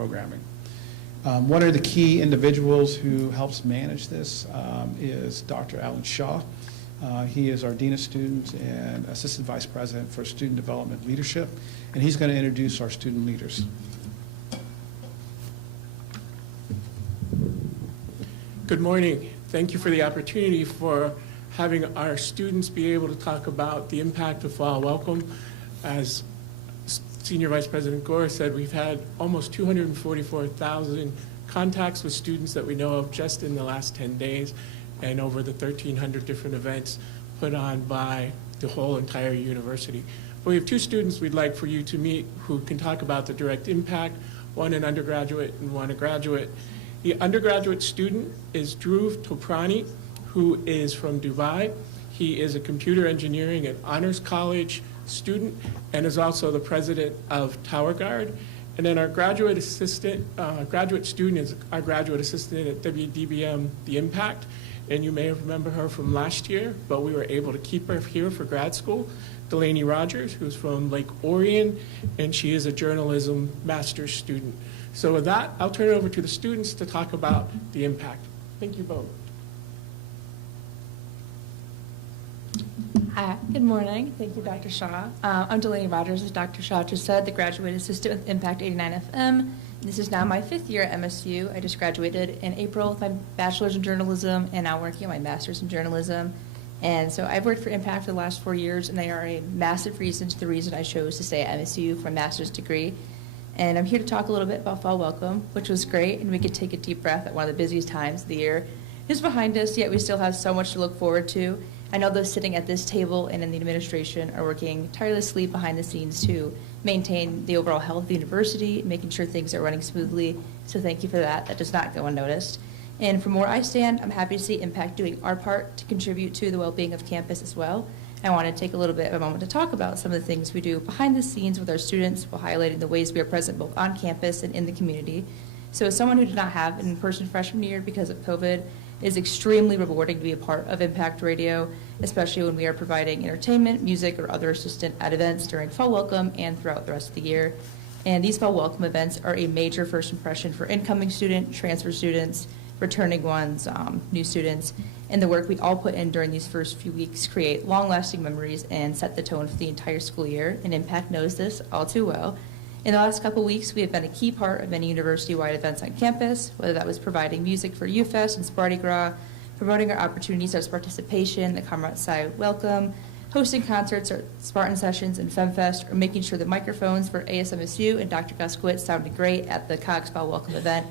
programming. One of the key individuals who helps manage this is Dr. Alan Shaw. He is our Dean of Students and Assistant Vice President for Student Development Leadership, and he's going to introduce our student leaders. Good morning. Thank you for the opportunity for having our students be able to talk about the impact of Fall Welcome. As Senior Vice President Gore said, we've had almost 244,000 contacts with students that we know of just in the last 10 days, and over the 1,300 different events put on by the whole entire university. But we have two students we'd like for you to meet who can talk about the direct impact, one an undergraduate and one a graduate. The undergraduate student is Dhruv Toprani, who is from Dubai. He is a computer engineering and honors college student and is also the president of Tower Guard. And then our graduate assistant, graduate student is our graduate assistant at WDBM, The Impact. And you may remember her from last year, but we were able to keep her here for grad school. Delaney Rogers, who's from Lake Orion, and she is a journalism master's student. So with that, I'll turn it over to the students to talk about the impact. Thank you both. Hi, good morning. Thank you, Dr. Shaw. I'm Delaney Rogers, as Dr. Shaw just said, the graduate assistant with Impact 89 FM. This is now my 5th year at MSU. I just graduated in April with my bachelor's in journalism and now working on my master's in journalism. And so I've worked for Impact for the last 4 years, and they are a massive reason to the reason I chose to stay at MSU for a master's degree. And I'm here to talk a little bit about Fall Welcome, which was great, and we could take a deep breath at one of the busiest times of the year. It's behind us, yet we still have so much to look forward to. I know those sitting at this table and in the administration are working tirelessly behind the scenes to maintain the overall health of the university, making sure things are running smoothly. So thank you for that. That does not go unnoticed. And from where I stand, I'm happy to see Impact doing our part to contribute to the well-being of campus as well. I want to take a little bit of a moment to talk about some of the things we do behind the scenes with our students while highlighting the ways we are present both on campus and in the community. So as someone who did not have an in-person freshman year because of COVID, it is extremely rewarding to be a part of Impact Radio, especially when we are providing entertainment, music, or other assistance at events during Fall Welcome and throughout the rest of the year. And these Fall Welcome events are a major first impression for incoming students, transfer students, returning ones, new students, and the work we all put in during these first few weeks create long-lasting memories and set the tone for the entire school year, and Impact knows this all too well. In the last couple weeks, we have been a key part of many university-wide events on campus, whether that was providing music for U-Fest and Sparty Gras, promoting our opportunities as participation, the Comrade Sci Welcome, hosting concerts or Spartan sessions and FemFest, or making sure the microphones for ASMSU and Dr. Guskowitz sounded great at the COGS Fall Welcome event.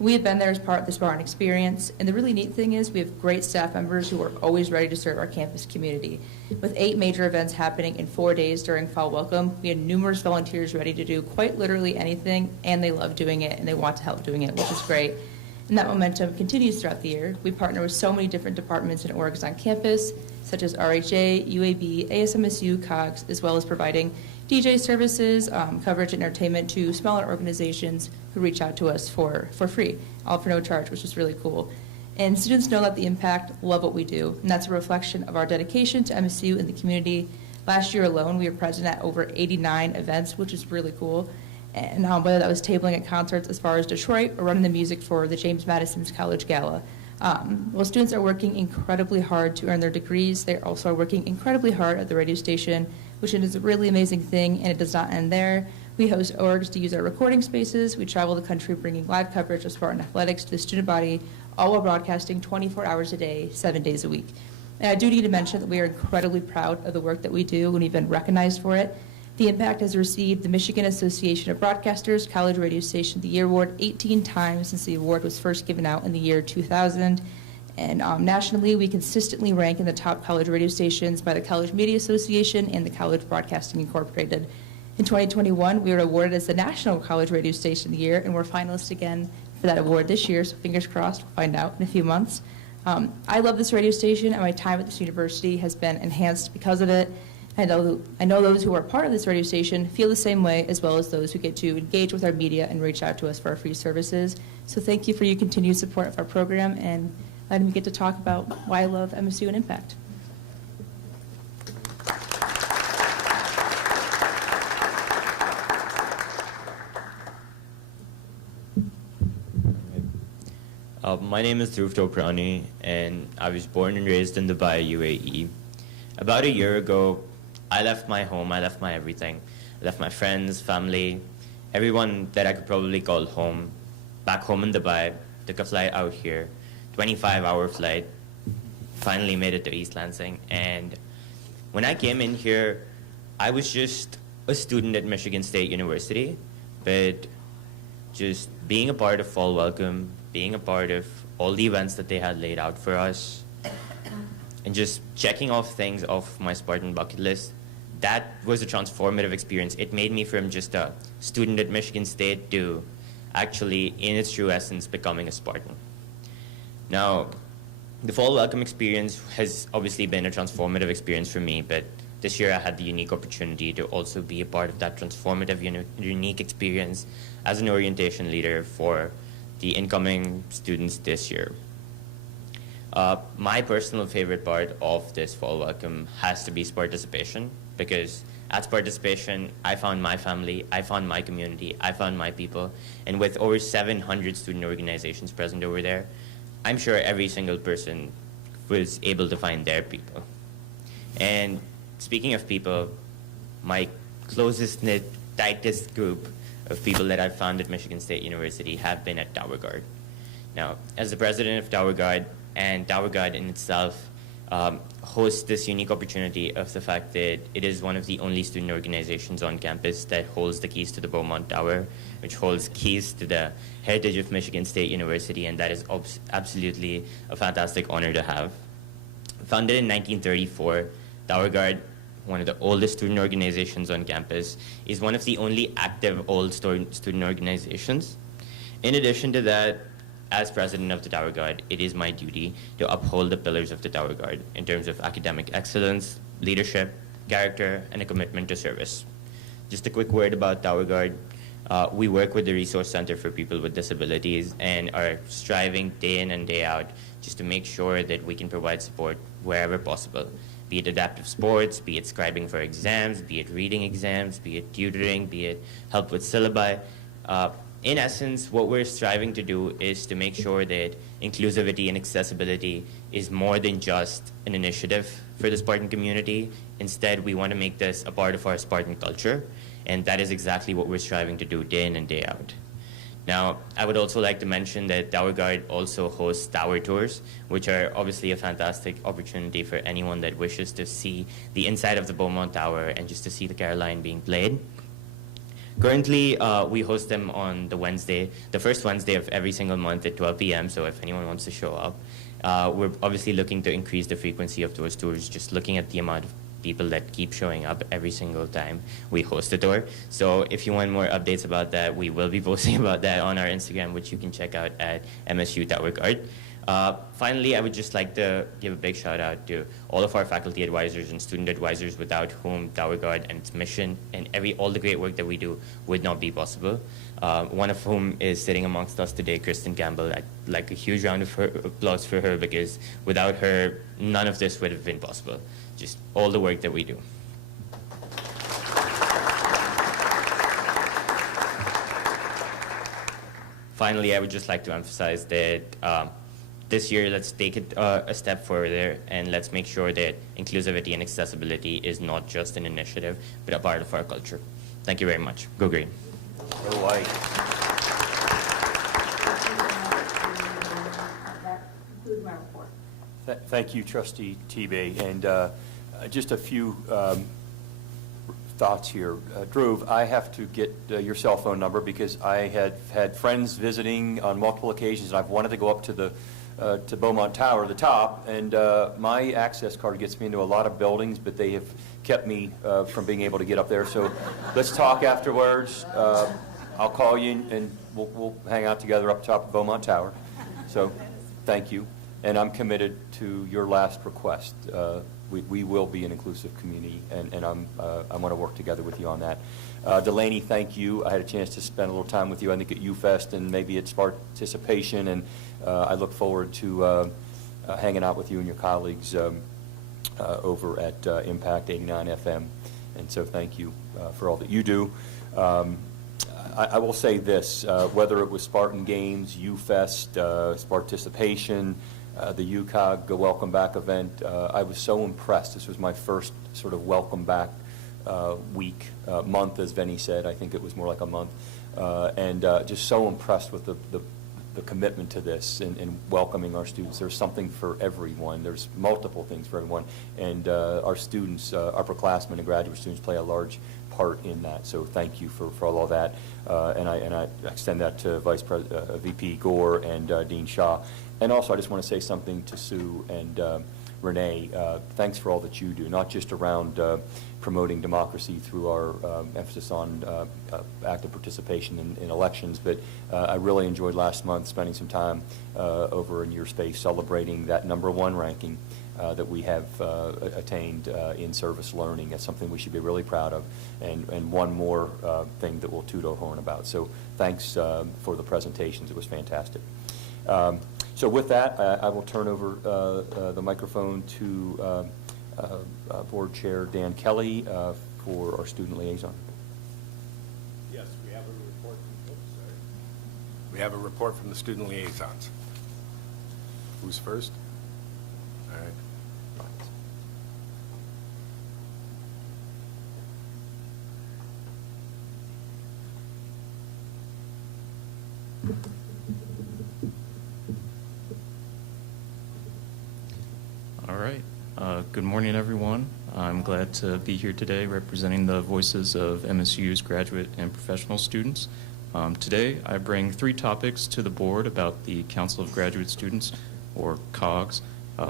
We have been there as part of the Spartan experience, and the really neat thing is we have great staff members who are always ready to serve our campus community. With 8 major events happening in 4 days during Fall Welcome, we had numerous volunteers ready to do quite literally anything, and they love doing it, and they want to help doing it, which is great. And that momentum continues throughout the year. We partner with so many different departments and orgs on campus, such as RHA, UAB, ASMSU, COGS, as well as providing DJ services, coverage, and entertainment to smaller organizations who reach out to us for free, all for no charge, which is really cool. And students know that the Impact love what we do, and that's a reflection of our dedication to MSU and the community. Last year alone, we were present at over 89 events, which is really cool. And whether that was tabling at concerts as far as Detroit or running the music for the James Madison's College Gala. While students are working incredibly hard to earn their degrees, they also are working incredibly hard at the radio station, which is a really amazing thing, and it does not end there. We host orgs to use our recording spaces. We travel the country bringing live coverage of Spartan athletics to the student body, all while broadcasting 24 hours a day, 7 days a week. And I do need to mention that we are incredibly proud of the work that we do, and we've been recognized for it. The Impact has received the Michigan Association of Broadcasters College Radio Station of the Year Award 18 times since the award was first given out in the year 2000. And nationally, we consistently rank in the top college radio stations by the College Media Association and the College Broadcasting Incorporated. In 2021, we were awarded as the National College Radio Station of the Year, and we're finalists again for that award this year, so fingers crossed, we'll find out in a few months. I love this radio station, and my time at this university has been enhanced because of it. I know those who are part of this radio station feel the same way, as well as those who get to engage with our media and reach out to us for our free services. So thank you for your continued support of our program, and letting me get to talk about why I love MSU and Impact. My name is Dhruv Tokrani, and I was born and raised in Dubai, UAE. About a year ago, I left my home, I left my everything. I left my friends, family, everyone that I could probably call home, back home in Dubai, took a flight out here, 25-hour flight, finally made it to East Lansing. And when I came in here, I was just a student at Michigan State University, but just being a part of Fall Welcome, being a part of all the events that they had laid out for us, and just checking off things off my Spartan bucket list, that was a transformative experience. It made me from just a student at Michigan State to actually, in its true essence, becoming a Spartan. Now, the Fall Welcome experience has obviously been a transformative experience for me, but this year I had the unique opportunity to also be a part of that transformative, unique experience as an orientation leader for the incoming students this year. My personal favorite part of this Fall Welcome has to be participation, because at participation, I found my family, I found my community, I found my people, and with over 700 student organizations present over there, I'm sure every single person was able to find their people. And speaking of people, my closest knit, tightest group of people that I've found at Michigan State University have been at Tower Guard. Now, as the president of Tower Guard, and Tower Guard in itself hosts this unique opportunity of the fact that it is one of the only student organizations on campus that holds the keys to the Beaumont Tower, which holds keys to the heritage of Michigan State University, and that is absolutely a fantastic honor to have. Founded in 1934, Tower Guard, one of the oldest student organizations on campus, is one of the only active old student organizations. In addition to that, as president of the Tower Guard, it is my duty to uphold the pillars of the Tower Guard in terms of academic excellence, leadership, character, and a commitment to service. Just a quick word about Tower Guard. We work with the Resource Center for People with Disabilities and are striving day in and day out just to make sure that we can provide support wherever possible, be it adaptive sports, be it scribing for exams, be it reading exams, be it tutoring, be it help with syllabi. In essence, what we're striving to do is to make sure that inclusivity and accessibility is more than just an initiative for the Spartan community. Instead, we want to make this a part of our Spartan culture, and that is exactly what we're striving to do day in and day out. Now, I would also like to mention that Tower Guard also hosts tower tours, which are obviously a fantastic opportunity for anyone that wishes to see the inside of the Beaumont Tower and just to see the Caroline being played. Currently, we host them on the first Wednesday of every single month at 12 p.m., so if anyone wants to show up. We're obviously looking to increase the frequency of those tours, just looking at the amount of people that keep showing up every single time we host a tour. So if you want more updates about that, we will be posting about that on our Instagram, which you can check out at MSU Tower Guard. Finally, I would just like to give a big shout out to all of our faculty advisors and student advisors, without whom Tower Guard and its mission and all the great work that we do would not be possible. One of whom is sitting amongst us today, Kristen Campbell. I'd like a huge round of applause for her, because without her, none of this would have been possible. Just all the work that we do. Finally, I would just like to emphasize that this year, let's take it a step further, and let's make sure that inclusivity and accessibility is not just an initiative, but a part of our culture. Thank you very much. Go Green. Go White. That concludes my report. Thank you, Trustee Tebe. And just a few thoughts here. Dhruv, I have to get your cell phone number, because I had had friends visiting on multiple occasions, and I've wanted to go up to the to Beaumont Tower, the top, and my access card gets me into a lot of buildings, but they have kept me from being able to get up there. So let's talk afterwards. I'll call you, and we'll hang out together up top of Beaumont Tower. So thank you. And I'm committed to your last request. We will be an inclusive community, and I want to work together with you on that. Delaney, thank you. I had a chance to spend a little time with you, I think, at UFest and maybe at participation, and I look forward to hanging out with you and your colleagues over at Impact 89 FM. And so thank you for all that you do. I will say this, whether it was Spartan Games, U-Fest, participation, the UCOG Welcome Back event, I was so impressed. This was my first sort of welcome back week, month, as Vinny said. I think it was more like a month. And just so impressed with the commitment to this and welcoming our students. There's something for everyone. There's multiple things for everyone. And our students, upperclassmen and graduate students, play a large part in that. So thank you for all of that. And I extend that to VP Gore and Dean Shaw. And also I just want to say something to Sue and Renee. Thanks for all that you do, not just around promoting democracy through our emphasis on active participation in elections, but I really enjoyed last month spending some time over in your space celebrating that #1 ranking that we have attained in service learning. That's something we should be really proud of, and one more thing that we'll toot our horn about. So thanks for the presentations. It was fantastic. So with that, I will turn over the microphone to Board Chair Dan Kelly for our student liaison. Yes, we have a report. We have a report from the student liaisons. Who's first? All right. All right. Good morning, everyone. I'm glad to be here today representing the voices of MSU's graduate and professional students. Today, I bring 3 topics to the board about the Council of Graduate Students, or COGS,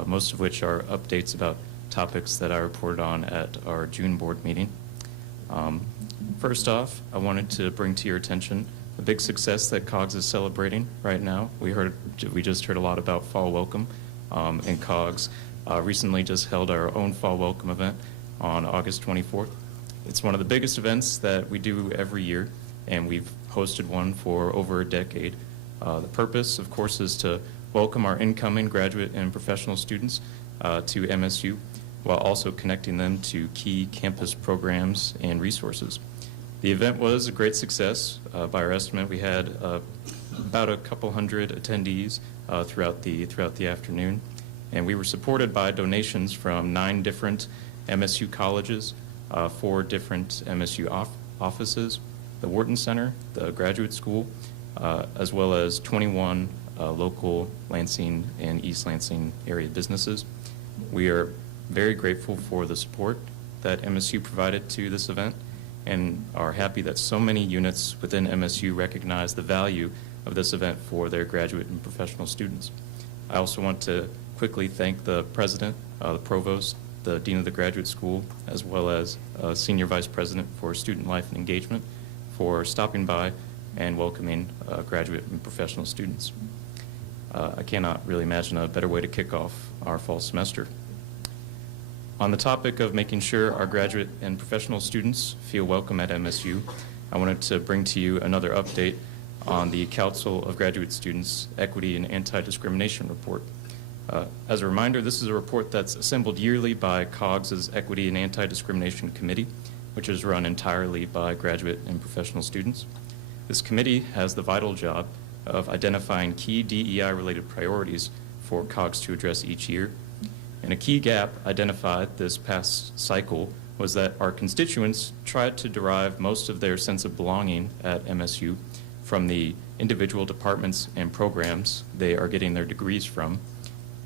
most of which are updates about topics that I reported on at our June board meeting. First off, I wanted to bring to your attention the big success that COGS is celebrating right now. We just heard a lot about Fall Welcome, and COGS recently just held our own Fall Welcome event on August 24th. It's one of the biggest events that we do every year, and we've hosted one for over a decade. The purpose, of course, is to welcome our incoming graduate and professional students to MSU, while also connecting them to key campus programs and resources. The event was a great success. By our estimate, we had about a couple hundred attendees throughout the afternoon, and we were supported by donations from 9 different MSU colleges, 4 different MSU offices, the Wharton Center, the Graduate School, as well as 21 local Lansing and East Lansing area businesses. We are very grateful for the support that MSU provided to this event and are happy that so many units within MSU recognize the value of this event for their graduate and professional students. I also want to quickly thank the president, the provost, the dean of the graduate school, as well as senior vice president for student life and engagement for stopping by and welcoming graduate and professional students. I cannot really imagine a better way to kick off our fall semester. On the topic of making sure our graduate and professional students feel welcome at MSU, I wanted to bring to you another update on the Council of Graduate Students Equity and Anti-Discrimination Report. As a reminder, this is a report that's assembled yearly by COGS's Equity and Anti-Discrimination Committee, which is run entirely by graduate and professional students. This committee has the vital job of identifying key DEI-related priorities for COGS to address each year. And a key gap identified this past cycle was that our constituents tried to derive most of their sense of belonging at MSU from the individual departments and programs they are getting their degrees from.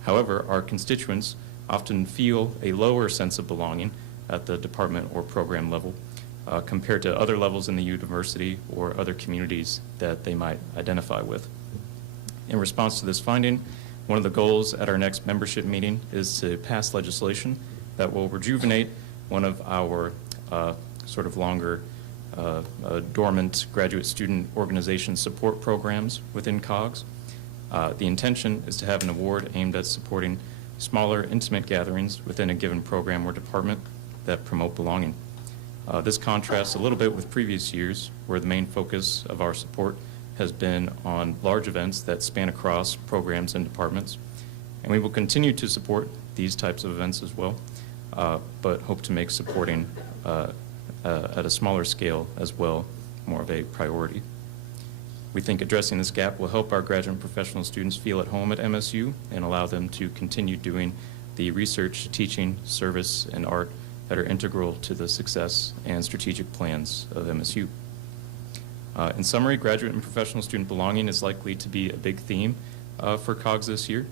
However, our constituents often feel a lower sense of belonging at the department or program level compared to other levels in the university or other communities that they might identify with. In response to this finding, one of the goals at our next membership meeting is to pass legislation that will rejuvenate one of our sort of longer dormant graduate student organization support programs within COGS. The intention is to have an award aimed at supporting smaller, intimate gatherings within a given program or department that promote belonging. This contrasts a little bit with previous years, where the main focus of our support has been on large events that span across programs and departments. And we will continue to support these types of events as well, but hope to make supporting at a smaller scale as well more of a priority. We think addressing this gap will help our graduate and professional students feel at home at MSU and allow them to continue doing the research, teaching, service, and art that are integral to the success and strategic plans of MSU. In summary, graduate and professional student belonging is likely to be a big theme for COGS this year.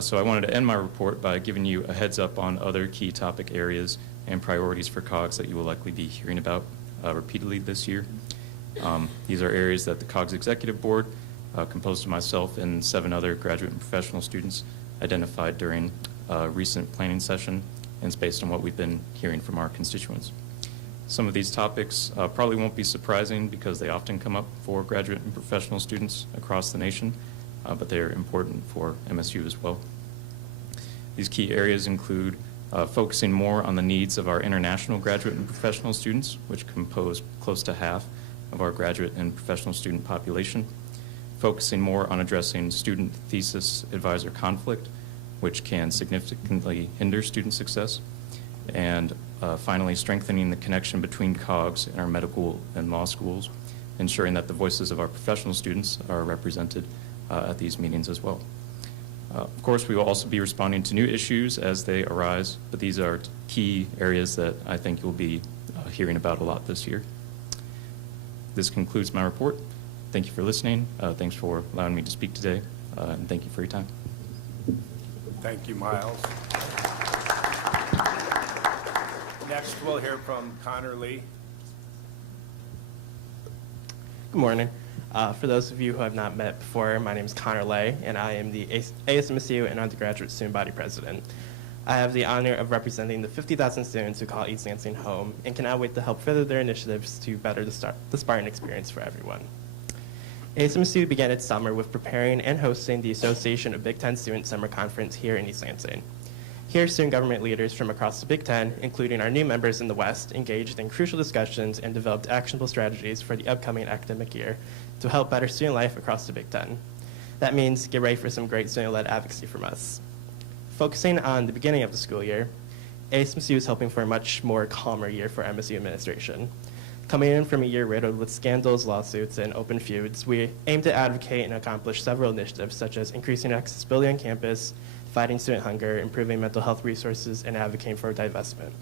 So I wanted to end my report by giving you a heads up on other key topic areas and priorities for COGS that you will likely be hearing about repeatedly this year. These are areas that the COGS Executive Board, composed of myself and 7 other graduate and professional students, identified during a recent planning session, and it's based on what we've been hearing from our constituents. Some of these topics probably won't be surprising because they often come up for graduate and professional students across the nation, but they're important for MSU as well. These key areas include focusing more on the needs of our international graduate and professional students, which compose close to half of our graduate and professional student population, focusing more on addressing student thesis advisor conflict, which can significantly hinder student success, and finally strengthening the connection between COGS and our medical and law schools, ensuring that the voices of our professional students are represented at these meetings as well. Of course, we will also be responding to new issues as they arise, but these are key areas that I think you'll be hearing about a lot this year. This concludes my report. Thank you for listening. Thanks for allowing me to speak today, and thank you for your time. Thank you, Miles. Next, we'll hear from Connor Lee. Good morning. For those of you who have not met before, my name is Connor Lay, and I am the ASMSU and undergraduate student body president. I have the honor of representing the 50,000 students who call East Lansing home and cannot wait to help further their initiatives to better the Spartan experience for everyone. ASMSU began its summer with preparing and hosting the Association of Big Ten Student Summer Conference here in East Lansing. Here, student government leaders from across the Big Ten, including our new members in the West, engaged in crucial discussions and developed actionable strategies for the upcoming academic year to help better student life across the Big Ten. That means get ready for some great student-led advocacy from us. Focusing on the beginning of the school year, ASMSU is hoping for a much more calmer year for MSU administration. Coming in from a year riddled with scandals, lawsuits, and open feuds, we aim to advocate and accomplish several initiatives such as increasing accessibility on campus, fighting student hunger, improving mental health resources, and advocating for divestment.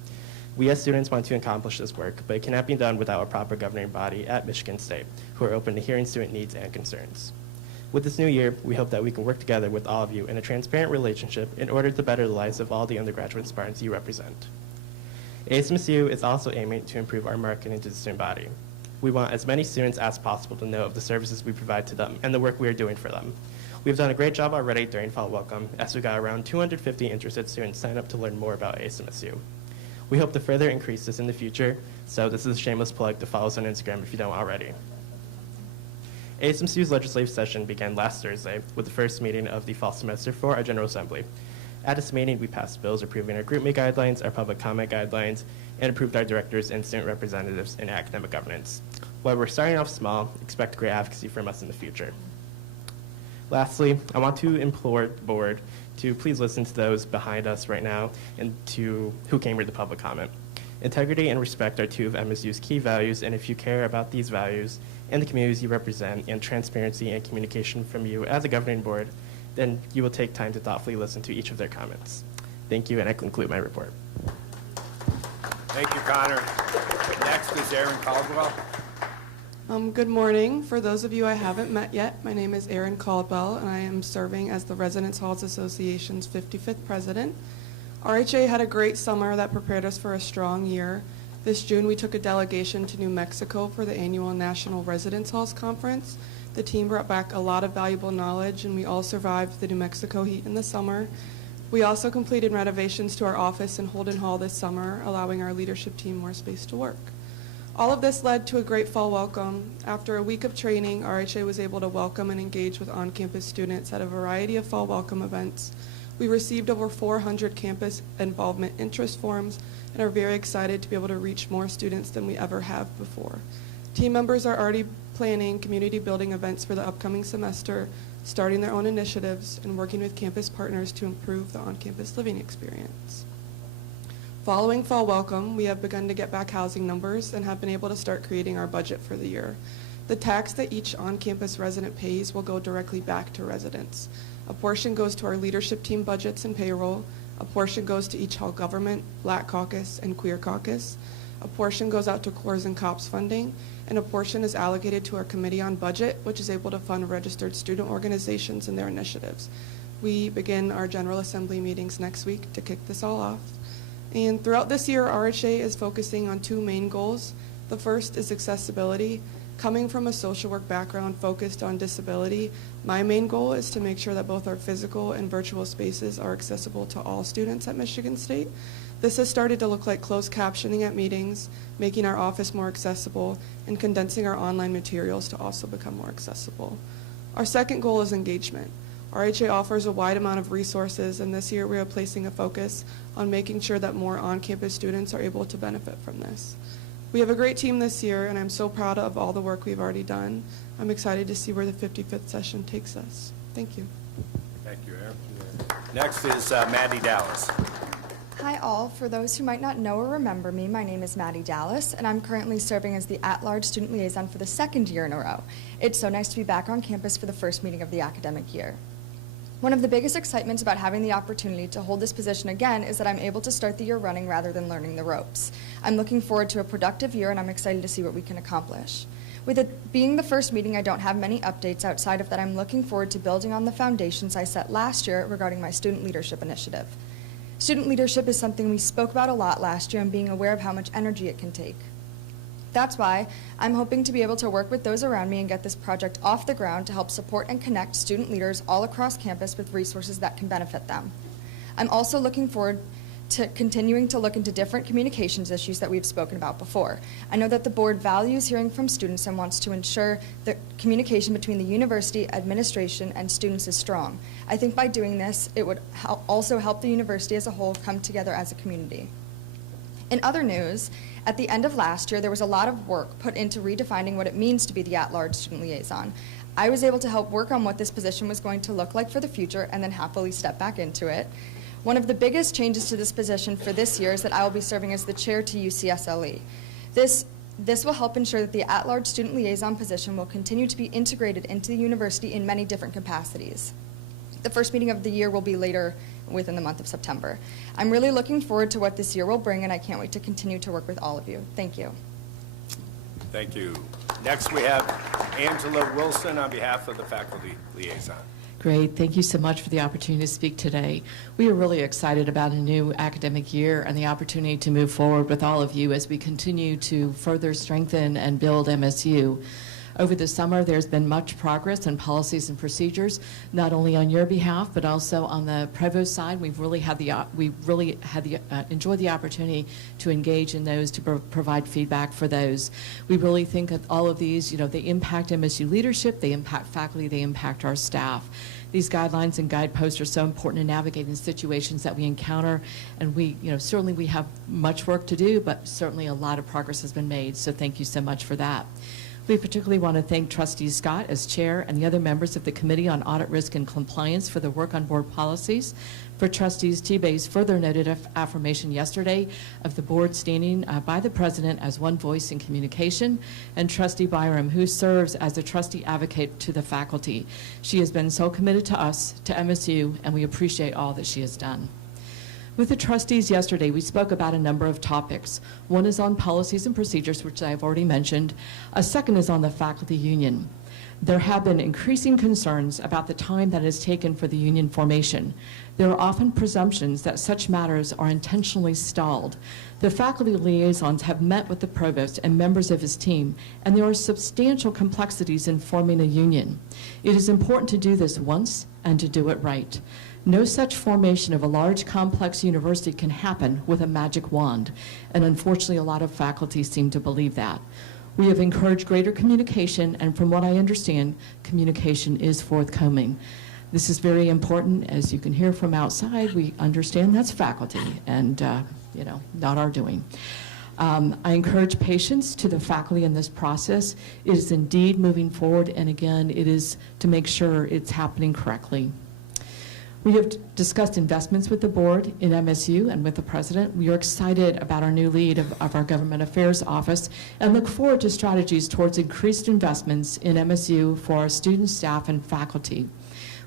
We as students want to accomplish this work, but it cannot be done without a proper governing body at Michigan State, who are open to hearing student needs and concerns. With this new year, we hope that we can work together with all of you in a transparent relationship in order to better the lives of all the undergraduate Spartans you represent. ASMSU is also aiming to improve our marketing to the student body. We want as many students as possible to know of the services we provide to them and the work we are doing for them. We've done a great job already during Fall Welcome, as we got around 250 interested students sign up to learn more about ASMSU. We hope to further increase this in the future, so this is a shameless plug to follow us on Instagram if you don't already. ASMSU's legislative session began last Thursday with the first meeting of the fall semester for our General Assembly. At this meeting, we passed bills approving our GroupMe guidelines, our public comment guidelines, and approved our directors and student representatives in academic governance. While we're starting off small, expect great advocacy from us in the future. Lastly, I want to implore the board to please listen to those behind us right now and to who came with the public comment. Integrity and respect are two of MSU's key values, and if you care about these values and the communities you represent, and transparency and communication from you as a governing board, then you will take time to thoughtfully listen to each of their comments. Thank you, and I conclude my report. Thank you, Connor. Next is Erin Caldwell. Good morning. For those of you I haven't met yet, my name is Erin Caldwell, and I am serving as the Residence Halls Association's 55th president. RHA had a great summer that prepared us for a strong year. This June, we took a delegation to New Mexico for the annual National Residence Halls Conference. The team brought back a lot of valuable knowledge, and we all survived the New Mexico heat in the summer. We also completed renovations to our office in Holden Hall this summer, allowing our leadership team more space to work. All of this led to a great fall welcome. After a week of training, RHA was able to welcome and engage with on-campus students at a variety of fall welcome events. We received over 400 campus involvement interest forms and are very excited to be able to reach more students than we ever have before. Team members are already planning community building events for the upcoming semester, starting their own initiatives, and working with campus partners to improve the on-campus living experience. Following fall welcome, we have begun to get back housing numbers and have been able to start creating our budget for the year. The tax that each on-campus resident pays will go directly back to residents. A portion goes to our leadership team budgets and payroll, a portion goes to each hall government, Black Caucus, and Queer Caucus, a portion goes out to Corps and Cops funding, and a portion is allocated to our Committee on Budget, which is able to fund registered student organizations and their initiatives. We begin our General Assembly meetings next week to kick this all off. And throughout this year, RHA is focusing on two main goals. The first is accessibility. Coming from a social work background focused on disability, my main goal is to make sure that both our physical and virtual spaces are accessible to all students at Michigan State. This has started to look like closed captioning at meetings, making our office more accessible, and condensing our online materials to also become more accessible. Our second goal is engagement. RHA offers a wide amount of resources, and this year we are placing a focus on making sure that more on-campus students are able to benefit from this. We have a great team this year, and I'm so proud of all the work we've already done. I'm excited to see where the 55th session takes us. Thank you. Thank you, Aaron. Next is Maddie Dallas. Hi all. For those who might not know or remember me, my name is Maddie Dallas, and I'm currently serving as the at-large student liaison for the second year in a row. It's so nice to be back on campus for the first meeting of the academic year. One of the biggest excitements about having the opportunity to hold this position again is that I'm able to start the year running rather than learning the ropes. I'm looking forward to a productive year, and I'm excited to see what we can accomplish. With it being the first meeting, I don't have many updates outside of that I'm looking forward to building on the foundations I set last year regarding my student leadership initiative. Student leadership is something we spoke about a lot last year, and being aware of how much energy it can take. That's why I'm hoping to be able to work with those around me and get this project off the ground to help support and connect student leaders all across campus with resources that can benefit them. I'm also looking forward to continuing to look into different communications issues that we've spoken about before. I know that the board values hearing from students and wants to ensure that communication between the university, administration, and students is strong. I think by doing this, it would also help the university as a whole come together as a community. In other news, at the end of last year, there was a lot of work put into redefining what it means to be the at-large student liaison. I was able to help work on what this position was going to look like for the future and then happily step back into it. One of the biggest changes to this position for this year is that I will be serving as the chair to UCSLE. This will help ensure that the at-large student liaison position will continue to be integrated into the university in many different capacities. The first meeting of the year will be later within the month of September. I'm really looking forward to what this year will bring, and I can't wait to continue to work with all of you. Thank you. Thank you. Next, we have Angela Wilson on behalf of the faculty liaison. Great. Thank you so much for the opportunity to speak today. We are really excited about a new academic year and the opportunity to move forward with all of you as we continue to further strengthen and build MSU. Over the summer, there's been much progress in policies and procedures, not only on your behalf, but also on the provost side. We've really enjoyed the opportunity to engage in those, to provide feedback for those. We really think that all of these, they impact MSU leadership, they impact faculty, they impact our staff. These guidelines and guideposts are so important in navigating situations that we encounter, and certainly we have much work to do, but certainly a lot of progress has been made, so thank you so much for that. We particularly want to thank Trustee Scott as chair and the other members of the Committee on Audit, Risk, and Compliance for the work on board policies. For Trustees T-Bay's further noted affirmation yesterday of the board standing by the president as one voice in communication, and Trustee Byram, who serves as a trustee advocate to the faculty. She has been so committed to us, to MSU, and we appreciate all that she has done. With the trustees yesterday, we spoke about a number of topics. One is on policies and procedures, which I have already mentioned. A second is on the faculty union. There have been increasing concerns about the time that is taken for the union formation. There are often presumptions that such matters are intentionally stalled. The faculty liaisons have met with the provost and members of his team, and there are substantial complexities in forming a union. It is important to do this once and to do it right. No such formation of a large, complex university can happen with a magic wand, and unfortunately a lot of faculty seem to believe that. We have encouraged greater communication, and from what I understand, communication is forthcoming. This is very important. As you can hear from outside, we understand that's faculty and, not our doing. I encourage patience to the faculty in this process. It is indeed moving forward, and again, it is to make sure it's happening correctly. We have discussed investments with the board in MSU and with the president. We are excited about our new lead of our Government Affairs Office and look forward to strategies towards increased investments in MSU for our students, staff, and faculty.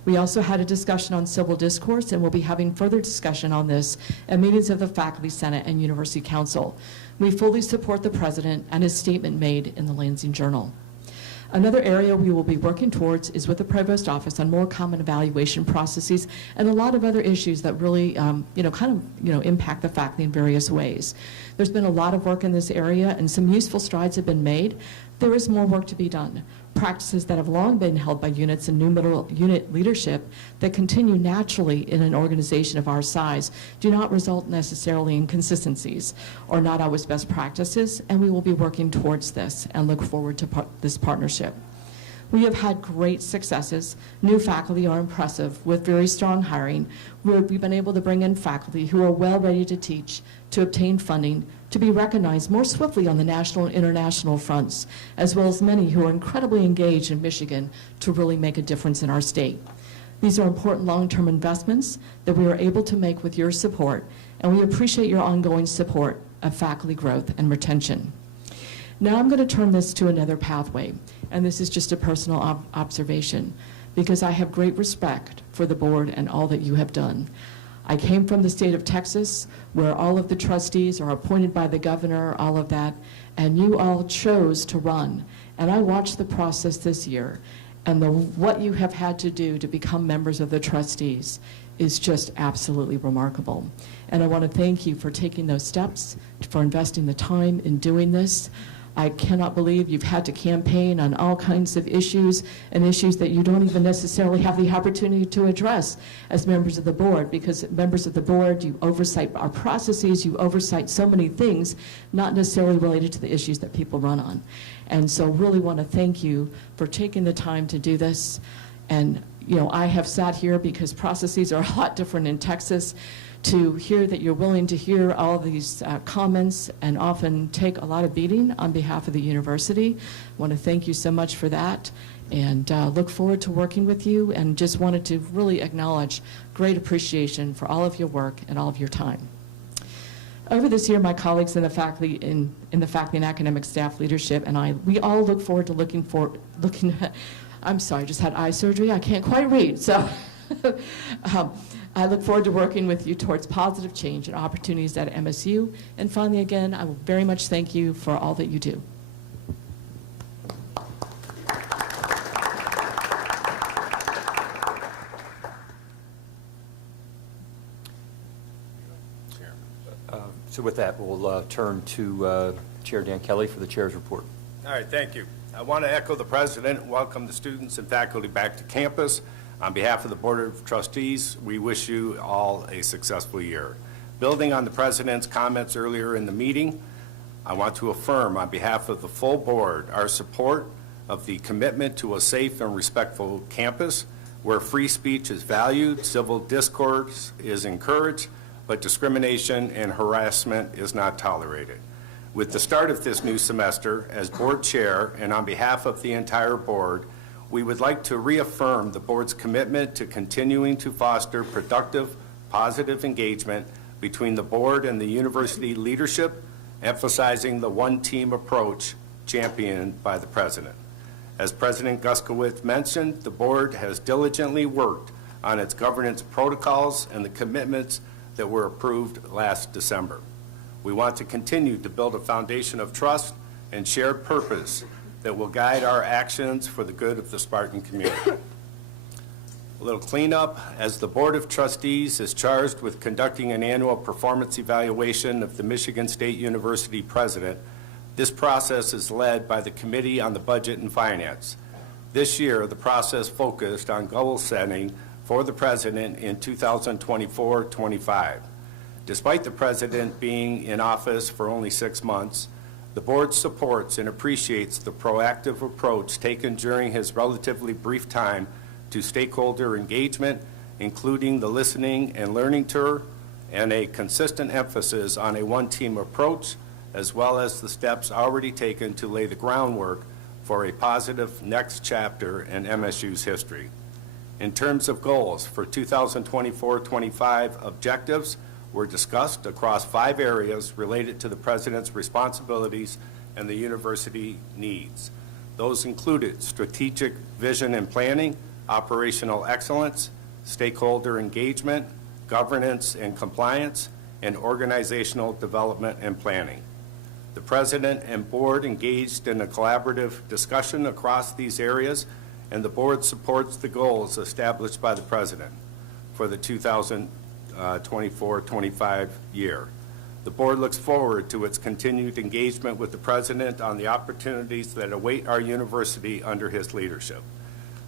We also had a discussion on civil discourse, and we'll be having further discussion on this at meetings of the Faculty Senate and University Council. We fully support the president and his statement made in the Lansing Journal. Another area we will be working towards is with the Provost Office on more common evaluation processes and a lot of other issues that really, impact the faculty in various ways. There's been a lot of work in this area, and some useful strides have been made. There is more work to be done. Practices that have long been held by units and new middle unit leadership that continue naturally in an organization of our size do not result necessarily in consistencies or not always best practices, and we will be working towards this and look forward to this partnership. We have had great successes. New faculty are impressive with very strong hiring. We've been able to bring in faculty who are well ready to teach, to obtain funding, to be recognized more swiftly on the national and international fronts, as well as many who are incredibly engaged in Michigan to really make a difference in our state. These are important long-term investments that we are able to make with your support, and we appreciate your ongoing support of faculty growth and retention. Now I'm going to turn this to another pathway, and this is just a personal observation, because I have great respect for the board and all that you have done. I came from the state of Texas, where all of the trustees are appointed by the governor, all of that, and you all chose to run. And I watched the process this year, and what you have had to do to become members of the trustees is just absolutely remarkable. And I want to thank you for taking those steps, for investing the time in doing this. I cannot believe you've had to campaign on all kinds of issues and issues that you don't even necessarily have the opportunity to address as members of the board, because members of the board, you oversight our processes, you oversight so many things, not necessarily related to the issues that people run on. And so really want to thank you for taking the time to do this. And I have sat here because processes are a lot different in Texas. To hear that you're willing to hear all these comments and often take a lot of beating on behalf of the university. I want to thank you so much for that, and look forward to working with you, and just wanted to really acknowledge great appreciation for all of your work and all of your time. Over this year, my colleagues in the faculty in the faculty and academic staff leadership and we all look forward to looking at, I'm sorry, I just had eye surgery. I can't quite read, so I look forward to working with you towards positive change and opportunities at MSU. And finally, again, I will very much thank you for all that you do. So with that, we'll turn to Chair Dan Kelly for the chair's report. All right, thank you. I want to echo the president and welcome the students and faculty back to campus. On behalf of the Board of Trustees, we wish you all a successful year. Building on the president's comments earlier in the meeting, I want to affirm on behalf of the full board our support of the commitment to a safe and respectful campus where free speech is valued, civil discourse is encouraged, but discrimination and harassment is not tolerated. With the start of this new semester, as board chair and on behalf of the entire board, we would like to reaffirm the board's commitment to continuing to foster productive, positive engagement between the board and the university leadership, emphasizing the one-team approach championed by the president. As President Guskowitz mentioned, the board has diligently worked on its governance protocols and the commitments that were approved last December. We want to continue to build a foundation of trust and shared purpose that will guide our actions for the good of the Spartan community. A little cleanup. As the Board of Trustees is charged with conducting an annual performance evaluation of the Michigan State University president, this process is led by the Committee on the Budget and Finance. This year, the process focused on goal setting for the president in 2024-25. Despite the president being in office for only 6 months, the board supports and appreciates the proactive approach taken during his relatively brief time to stakeholder engagement, including the listening and learning tour, and a consistent emphasis on a one-team approach, as well as the steps already taken to lay the groundwork for a positive next chapter in MSU's history. In terms of goals for 2024-25, objectives were discussed across 5 areas related to the President's responsibilities and the university needs. Those included strategic vision and planning, operational excellence, stakeholder engagement, governance and compliance, and organizational development and planning. The President and Board engaged in a collaborative discussion across these areas, and the Board supports the goals established by the President for the 2024-25 year. The Board looks forward to its continued engagement with the President on the opportunities that await our university under his leadership.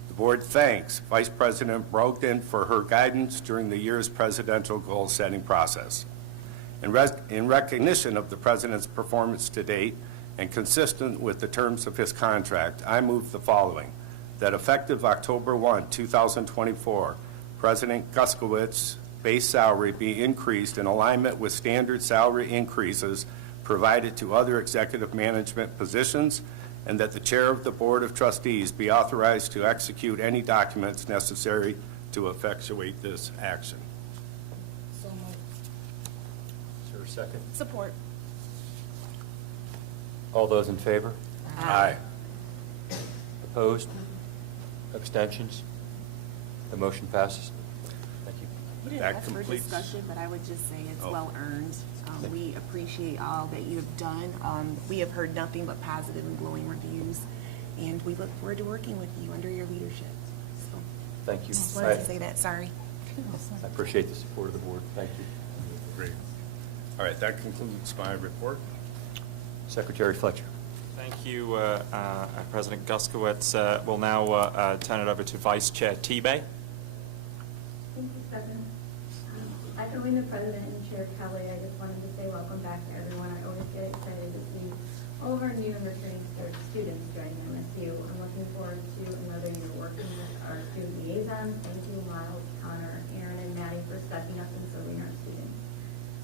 The Board thanks Vice President Brogdon for her guidance during the year's presidential goal-setting process. In recognition of the President's performance to date and consistent with the terms of his contract, I move the following: that effective October 1, 2024, President Guskiewicz base salary be increased in alignment with standard salary increases provided to other executive management positions, and that the Chair of the Board of Trustees be authorized to execute any documents necessary to effectuate this action. So moved. Is there a second? Support. All those in favor? Aye. Opposed? Abstentions? The motion passes. Thank you. We didn't That ask for completes- discussion, but I would just say it's Oh. well earned. We appreciate all that you have done. We have heard nothing but positive and glowing reviews, and we look forward to working with you under your leadership. So, Thank you. just wanted to say that, sorry. I appreciate the support of the board. Thank you. Great. All right, that concludes my report. Secretary Fletcher. Thank you, President Guskiewicz. We'll now turn it over to Vice Chair Tebay. Thank you, President. Echoing the President and Chair Kelly, I just wanted to say welcome back to everyone. I always get excited to see all of our new and returning students joining MSU. I'm looking forward to another year working with our student liaisons. Thank you, Miles, Connor, Aaron, and Maddie for stepping up and serving our students.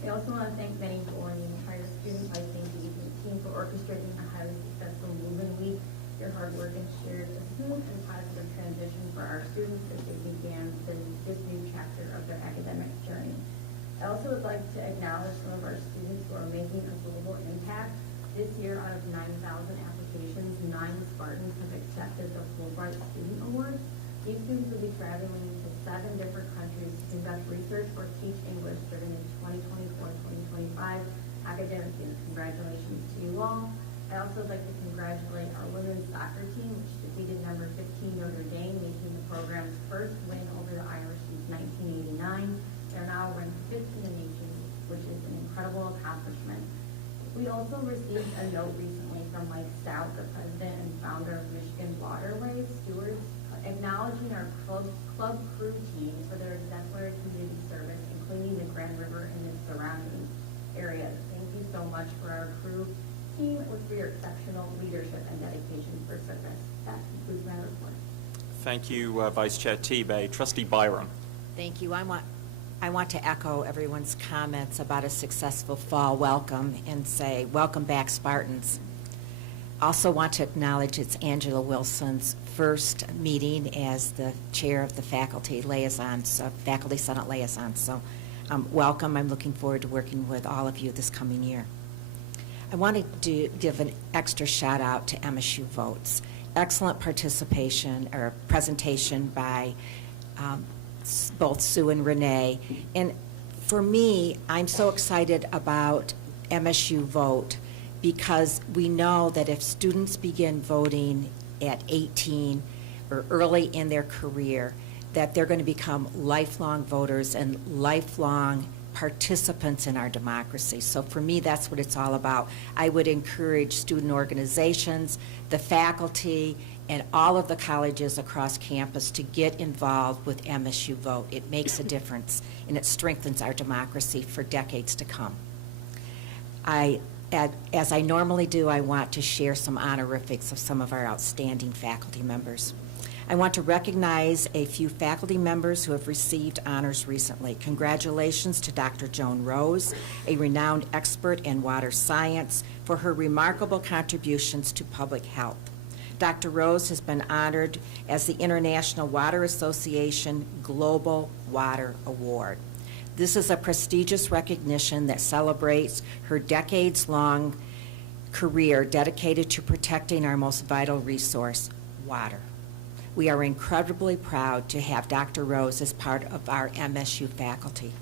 I also want to thank Benny Bohr and the entire student life engagement team for orchestrating a highly successful Movement Week. Your hard work ensured a smooth and positive transition for our students as they began this new chapter of their academic journey. I also would like to acknowledge some of our students who are making a global impact. This year, out of 9,000 applications, 9 Spartans have accepted the Fulbright Student Award. These students will be traveling to 7 different countries to conduct research or teach English during the 2024-2025 academic year. Congratulations to you all. I also would like to congratulate our women's soccer team, which defeated number 15 Notre Dame, making the program's first win over the Irish since 1989. They're now ranked 5th in the nation, which is an incredible accomplishment. We also received a note recently from Mike Stout, the president and founder of Michigan Waterways Stewards, acknowledging our club crew team for their exemplary community service in cleaning the Grand River and its surrounding areas. Thank you so much for our crew team for your exceptional leadership and dedication for service. That concludes my report. Thank you, Vice Chair Tebay. Trustee Byron. Thank you. I want to echo everyone's comments about a successful fall welcome and say, welcome back, Spartans. Also want to acknowledge it's Angela Wilson's first meeting as the chair of the Faculty Liaisons, Faculty Senate Liaisons. So welcome. I'm looking forward to working with all of you this coming year. I wanted to give an extra shout out to MSU Votes. Excellent participation or presentation by both Sue and Renee. And for me, I'm so excited about MSU Vote because we know that if students begin voting at 18 or early in their career, that they're going to become lifelong voters and lifelong participants in our democracy. So for me, that's what it's all about. I would encourage student organizations, the faculty, and all of the colleges across campus to get involved with MSU Vote. It makes a difference, and it strengthens our democracy for decades to come. As I normally do, I want to share some honorifics of some of our outstanding faculty members. I want to recognize a few faculty members who have received honors recently. Congratulations to Dr. Joan Rose, a renowned expert in water science, for her remarkable contributions to public health. Dr. Rose has been honored as the International Water Association Global Water Award. This is a prestigious recognition that celebrates her decades-long career dedicated to protecting our most vital resource, water. We are incredibly proud to have Dr. Rose as part of our MSU faculty.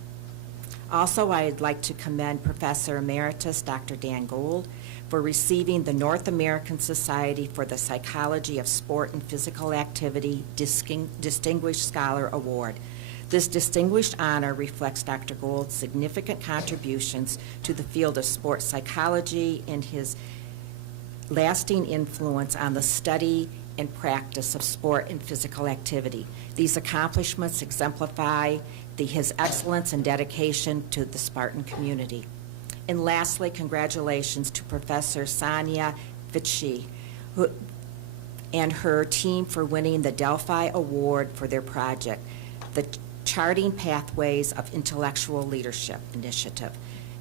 Also, I'd like to commend Professor Emeritus Dr. Dan Gould for receiving the North American Society for the Psychology of Sport and Physical Activity Distinguished Scholar Award. This distinguished honor reflects Dr. Gould's significant contributions to the field of sports psychology and his lasting influence on the study and practice of sport and physical activity. These accomplishments exemplify his excellence and dedication to the Spartan community. And lastly, congratulations to Professor Sonia Fitchi and her team for winning the Delphi Award for their project, the Charting Pathways of Intellectual Leadership Initiative.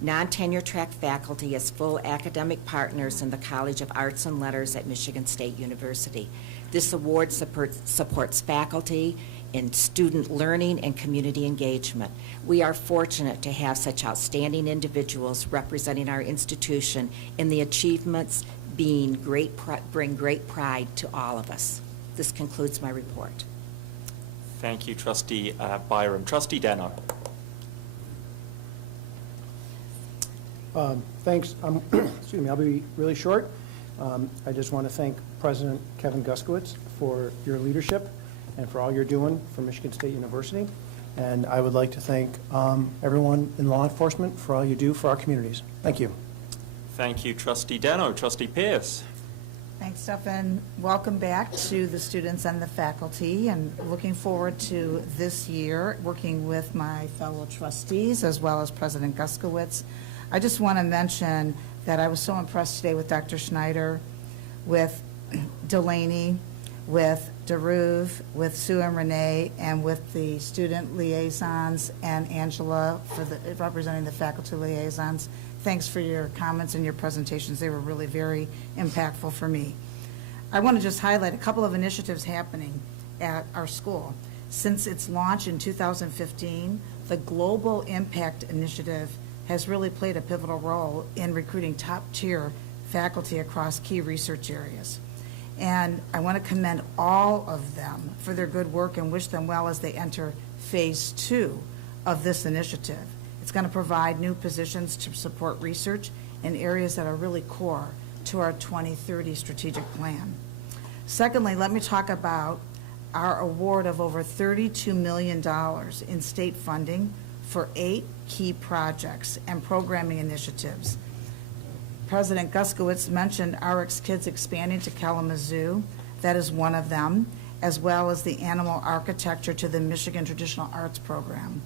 Non-tenure track faculty as full academic partners in the College of Arts and Letters at Michigan State University. This award supports faculty in student learning and community engagement. We are fortunate to have such outstanding individuals representing our institution, and the achievements bring great pride to all of us. This concludes my report. Thank you, Trustee Byram. Trustee Deno. Thanks. Excuse me, I'll be really short. I just want to thank President Kevin Guskowitz for your leadership and for all you're doing for Michigan State University. And I would like to thank everyone in law enforcement for all you do for our communities. Thank you. Thank you, Trustee Deno. Trustee Pierce. Thanks, Stefan. Welcome back to the students and the faculty, and looking forward to this year working with my fellow trustees as well as President Guskowitz. I just want to mention that I was so impressed today with Dr. Schneider, with Delaney, with DeRuve, with Sue and Renee, and with the student liaisons and Angela for representing the faculty liaisons. Thanks for your comments and your presentations. They were really very impactful for me. I want to just highlight a couple of initiatives happening at our school. Since its launch in 2015, the Global Impact Initiative has really played a pivotal role in recruiting top-tier faculty across key research areas. And I want to commend all of them for their good work and wish them well as they enter phase 2 of this initiative. It's going to provide new positions to support research in areas that are really core to our 2030 strategic plan. Secondly, let me talk about our award of over $32 million in state funding for 8 key projects and programming initiatives. President Guskowitz mentioned RX Kids expanding to Kalamazoo. That is one of them, as well as the animal architecture to the Michigan Traditional Arts Program.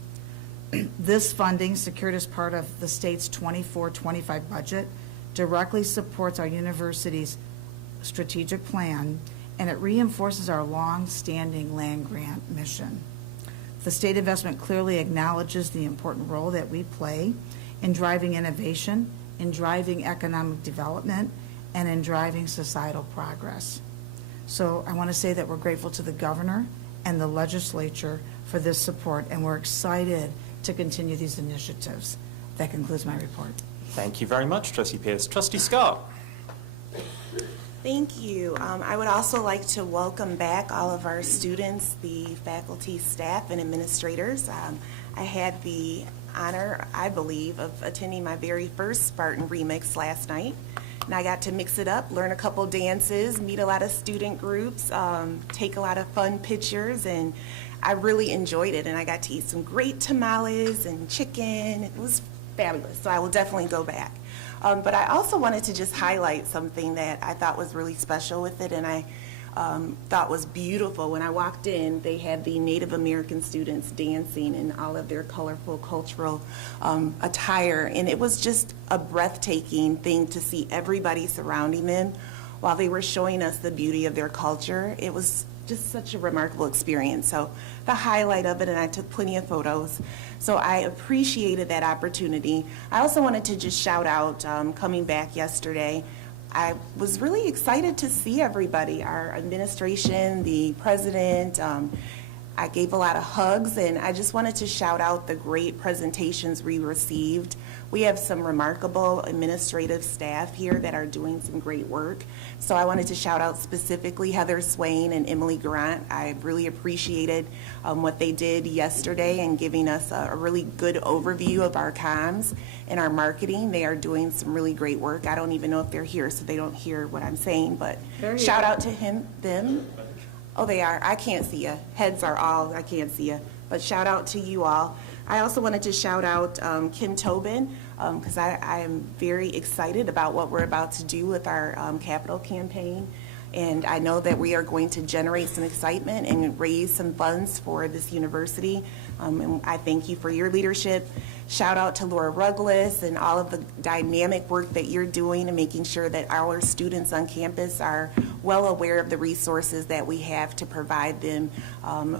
This funding, secured as part of the state's 24-25 budget, directly supports our university's strategic plan, and it reinforces our long-standing land grant mission. The state investment clearly acknowledges the important role that we play in driving innovation, in driving economic development, and in driving societal progress. So I want to say that we're grateful to the governor and the legislature for this support, and we're excited to continue these initiatives. That concludes my report. Thank you very much, Trustee Pierce. Trustee Scott. Thank you. I would also like to welcome back all of our students, the faculty, staff, and administrators. I had the honor, I believe, of attending my very first Spartan Remix last night. And I got to mix it up, learn a couple dances, meet a lot of student groups, take a lot of fun pictures, and I really enjoyed it. And I got to eat some great tamales and chicken. It was fabulous, so I will definitely go back. But I also wanted to just highlight something that I thought was really special with it, and I thought was beautiful. When I walked in, they had the Native American students dancing in all of their colorful cultural attire, and it was just a breathtaking thing to see everybody surrounding them while they were showing us the beauty of their culture. It was just such a remarkable experience. So the highlight of it, and I took plenty of photos. So I appreciated that opportunity. I also wanted to just shout out, coming back yesterday, I was really excited to see everybody, our administration, the president. I gave a lot of hugs, and I just wanted to shout out the great presentations we received. We have some remarkable administrative staff here that are doing some great work. So I wanted to shout out specifically Heather Swain and Emily Grant. I really appreciated what they did yesterday and giving us a really good overview of our comms and our marketing. They are doing some really great work. I don't even know if they're here, so they don't hear what I'm saying, but shout out to them. Oh, they are. I can't see you. Heads are all, I can't see you. But shout out to you all. I also wanted to shout out Kim Tobin, because I am very excited about what we're about to do with our capital campaign. And I know that we are going to generate some excitement and raise some funds for this university. And I thank you for your leadership. Shout out to Laura Ruglis and all of the dynamic work that you're doing and making sure that our students on campus are well aware of the resources that we have to provide them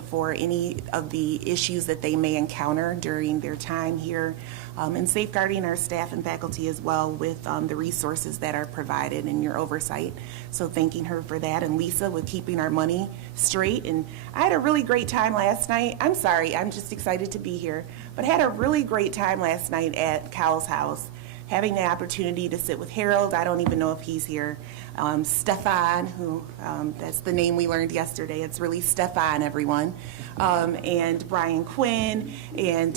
for any of the issues that they may encounter during their time here. And safeguarding our staff and faculty as well with the resources that are provided in your oversight. So thanking her for that, and Lisa with keeping our money straight. And I had a really great time last night. I'm sorry, I'm just excited to be here, but I had a really great time last night at Cowell's house, having the opportunity to sit with Harold. I don't even know if he's here. Stefan, who, that's the name we learned yesterday. It's really Stefan, everyone. And Brian Quinn, and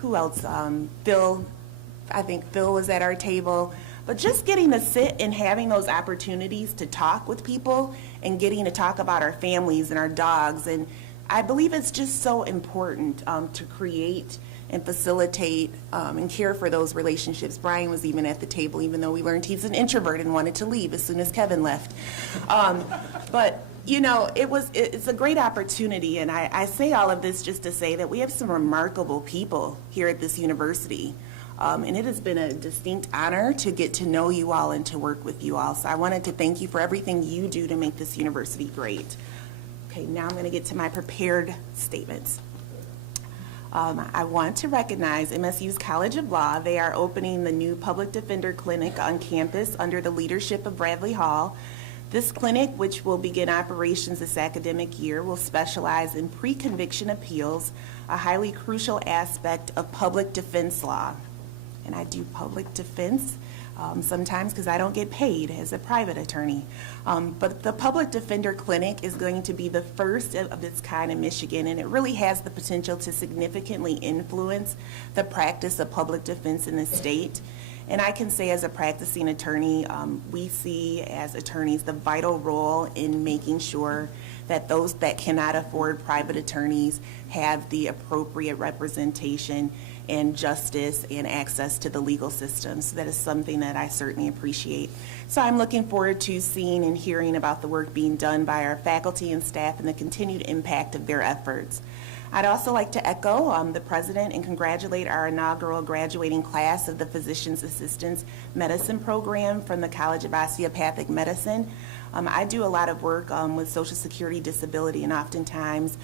who else? Phil, I think Phil was at our table. But just getting to sit and having those opportunities to talk with people and getting to talk about our families and our dogs. And I believe it's just so important to create and facilitate and care for those relationships. Brian was even at the table, even though we learned he's an introvert and wanted to leave as soon as Kevin left. But you know, it's a great opportunity, and I say all of this just to say that we have some remarkable people here at this university. And it has been a distinct honor to get to know you all and to work with you all. So I wanted to thank you for everything you do to make this university great. Okay, now I'm going to get to my prepared statements. I want to recognize MSU's College of Law. They are opening the new Public Defender Clinic on campus under the leadership of Bradley Hall. This clinic, which will begin operations this academic year, will specialize in pre-conviction appeals, a highly crucial aspect of public defense law. And I do public defense sometimes because I don't get paid as a private attorney. But the Public Defender Clinic is going to be the first of its kind in Michigan, and it really has the potential to significantly influence the practice of public defense in the state. And I can say as a practicing attorney, we see as attorneys the vital role in making sure that those that cannot afford private attorneys have the appropriate representation and justice and access to the legal system. So that is something that I certainly appreciate. So I'm looking forward to seeing and hearing about the work being done by our faculty and staff and the continued impact of their efforts. I'd also like to echo the president and congratulate our inaugural graduating class of the Physician's Assistants Medicine Program from the College of Osteopathic Medicine. I do a lot of work with Social Security disability, and oftentimes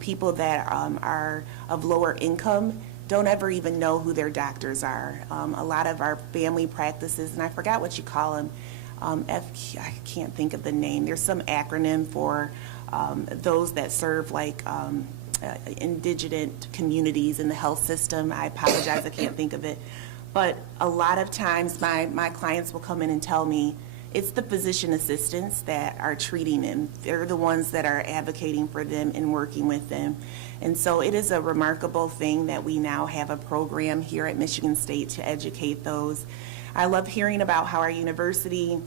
people that are of lower income don't ever even know who their doctors are. A lot of our family practices, and I forgot what you call them, I can't think of the name. There's some acronym for those that serve like indigent communities in the health system. I apologize, I can't think of it. But a lot of times my clients will come in and tell me it's the physician assistants that are treating them. They're the ones that are advocating for them and working with them. And so it is a remarkable thing that we now have a program here at Michigan State to educate those. I love hearing about how our university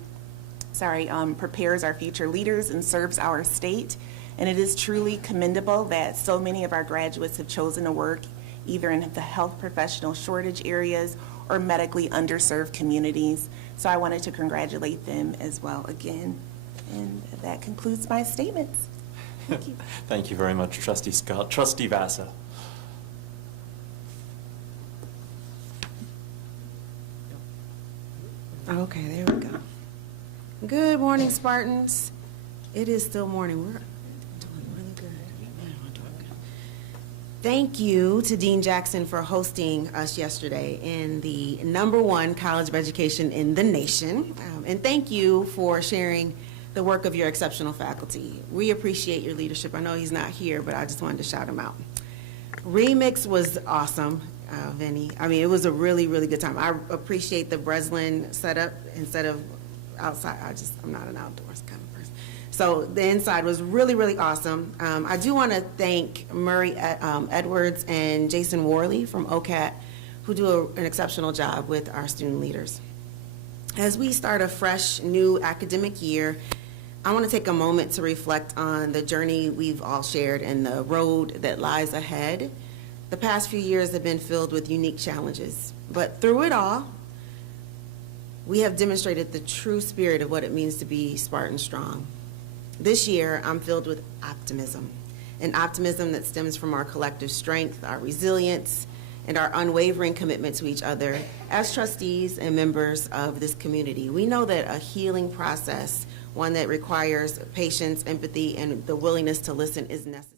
prepares our future leaders and serves our state. And it is truly commendable that so many of our graduates have chosen to work either in the health professional shortage areas or medically underserved communities. So I wanted to congratulate them as well again. And that concludes my statements. Thank you. Thank you very much, Trustee Scott. Trustee Vassa. Okay, there we go. Good morning, Spartans. It is still morning. We're doing really good. Thank you to Dean Jackson for hosting us yesterday in the #1 college of education in the nation. And thank you for sharing the work of your exceptional faculty. We appreciate your leadership. I know he's not here, but I just wanted to shout him out. Remix was awesome, Vinny. I mean, it was a really, really good time. I appreciate the Breslin setup instead of outside. I'm not an outdoors kind of person. So the inside was really, really awesome. I do want to thank Murray Edwards and Jason Worley from OCAT, who do an exceptional job with our student leaders. As we start a fresh new academic year, I want to take a moment to reflect on the journey we've all shared and the road that lies ahead. The past few years have been filled with unique challenges, but through it all, we have demonstrated the true spirit of what it means to be Spartan strong. This year, I'm filled with optimism, an optimism that stems from our collective strength, our resilience, and our unwavering commitment to each other as trustees and members of this community. We know that a healing process, one that requires patience, empathy, and the willingness to listen, is necessary.